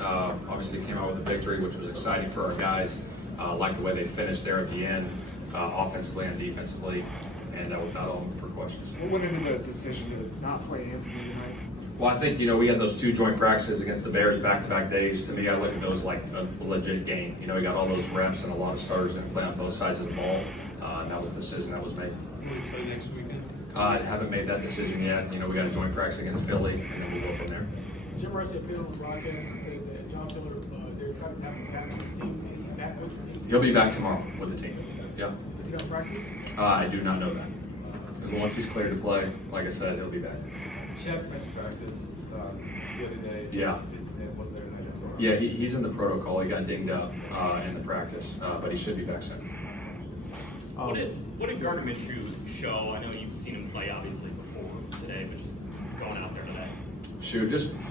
Obviously came out with a victory, which was exciting for our guys. Like the way they finished there at the end, offensively and defensively, and without all for questions. What went into the decision to not play Anthony tonight? Well, I think, we had those two joint practices against the Bears back-to-back days. To me, I look at those like a legit game. He got all those reps and a lot of starters that play on both sides of the ball. Now with the decision that was made. Will he play next weekend? I haven't made that decision yet. We got a joint practice against Philly, and then we'll go from there. Jim Rice appeared on the broadcast and said that John Tiller, they're excited to have him back with the team. Is he back with the team? He'll be back tomorrow with the team. Yeah. Is he going to practice? I do not know that. But once he's cleared to play, like I said, he'll be back. Shaq missed practice the other day. Yeah. And was there tonight as well? Yeah, he's in the protocol. He got dinged up in the practice, but he should be back soon. What did Gardner Minshew show? I know you've seen him play obviously before today, but just going out there today.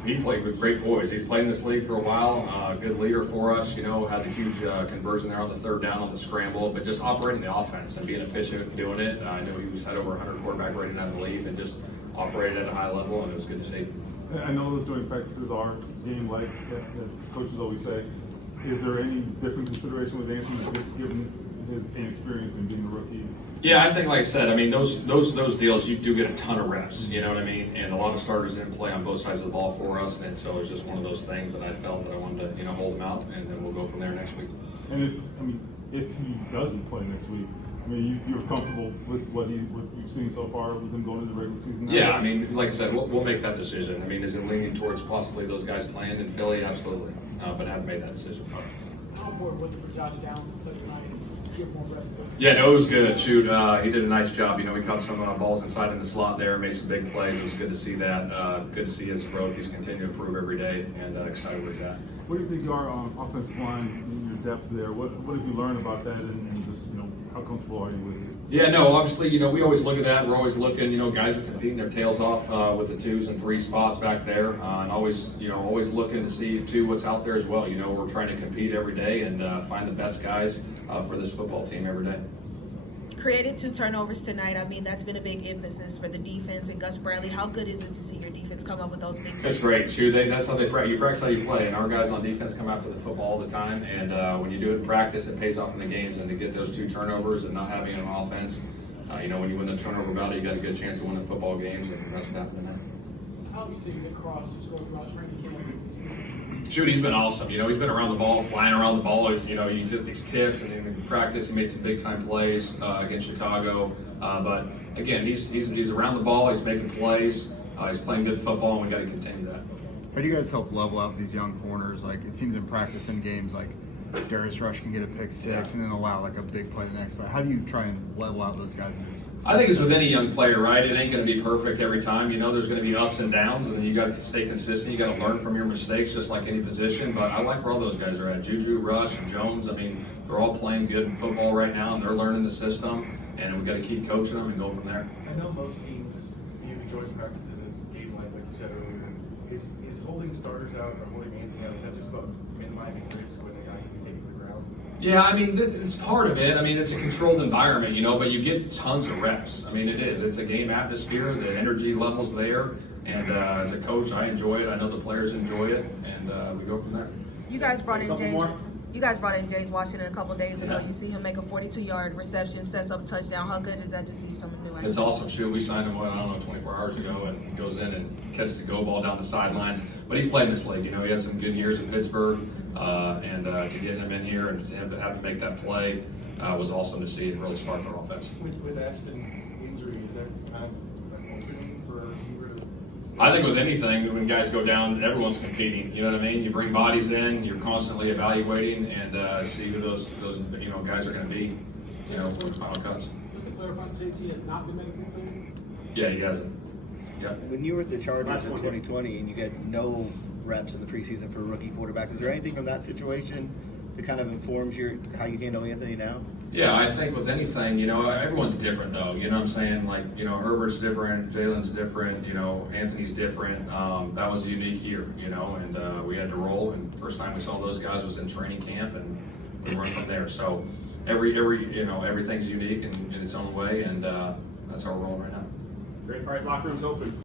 He played with great poise. He's played in this league for a while. Good leader for us. Had the huge conversion there on the third down on the scramble, but just operating the offense and being efficient and doing it. I know he had over 100 quarterback rating out of the league and just operated at a high level, and it was good to see. I know those joint practices are game-like, as coaches always say. Is there any different consideration with Anthony, just given his inexperience in being a rookie? Yeah, I think, like I said, those deals, you do get a ton of reps, you know what I mean? And a lot of starters didn't play on both sides of the ball for us, and so it's just one of those things that I felt that I wanted to, hold him out, and then we'll go from there next week. And if he doesn't play next week, you're comfortable with what you've seen so far with him going into the regular season? Yeah, like I said, we'll make that decision. Is it leaning towards possibly those guys playing in Philly? Absolutely, but I haven't made that decision. How important was it for Josh Downs to play tonight and give more rest? Yeah, no, it was good. He did a nice job. He caught some balls inside in the slot there, made some big plays. It was good to see that. Good to see his growth. He's continuing to improve every day, and excited where he's at. What do you think your offensive line and your depth there? What have you learned about that, and just how comfortable are you with it? Yeah, no, obviously, we always look at that. We're always looking, guys are competing their tails off with the 2s and 3 spots back there, and always looking to see too what's out there as well. We're trying to compete every day and find the best guys for this football team every day. Created 2 turnovers tonight. That's been a big emphasis for the defense. And Gus Bradley, how good is it to see your defense come up with those big plays? That's great. That's how they practice. You practice how you play, and our guys on defense come after the football all the time. And when you do it in practice, it pays off in the games. And to get those 2 turnovers and not having an offense, when you win the turnover battle, you got a good chance of winning football games, and that's what happened tonight. How have you seen Nick Cross just go throughout training camp? He's been awesome. He's been around the ball, flying around the ball. He gets these tips, and in practice, he made some big time plays against Chicago. But again, he's around the ball. He's making plays. He's playing good football, and we got to continue that. How do you guys help level out these young corners? Like it seems in practice in games, like Darius Rush can get a pick 6 and then allow like a big play the next play. How do you try and level out those guys? I think it's with any young player, right? It ain't going to be perfect every time. There's going to be ups and downs, and you got to stay consistent. You got to learn from your mistakes, just like any position. But I like where all those guys are at. Juju, Rush, and Jones. They're all playing good football right now, and they're learning the system. And we got to keep coaching them and go from there. I know most teams view the joint practices as game-like, like you said earlier. Is holding starters out or holding Anthony out, is that just about minimizing risk when a guy can be taken to the ground? Yeah, it's part of it. It's a controlled environment, but you get tons of reps. It is. It's a game atmosphere. The energy level's there. And as a coach, I enjoy it. I know the players enjoy it. And we go from there. You guys brought in James Washington a couple days ago. You see him make a 42-yard reception, sets up a touchdown. How good is that to see someone new? It's awesome. We signed him, 24 hours ago, and he goes in and catches the go ball down the sidelines. But he's played in this league. He had some good years in Pittsburgh, and to get him in here and to have to make that play was awesome to see. It really sparked our offense. With Ashton's injury, is that kind of an opening for a receiver to? I think with anything, when guys go down, everyone's competing. You know what I mean? You bring bodies in, you're constantly evaluating and see who those guys are going to be. For the final cuts. Just to clarify, JT has not been medically cleared? Yeah, he hasn't. Yeah. When you were at the Chargers in 2020 and you get no reps in the preseason for a rookie quarterback, is there anything from that situation that kind of informs how you handle Anthony now? Yeah, I think with anything, everyone's different though. You know what I'm saying? Like, Herbert's different, Jalen's different, Anthony's different. That was a unique year, and we had to roll. And first time we saw those guys was in training camp, and we went from there. So everything's unique in its own way, and that's how we're rolling right now. Great. All right, locker room's open.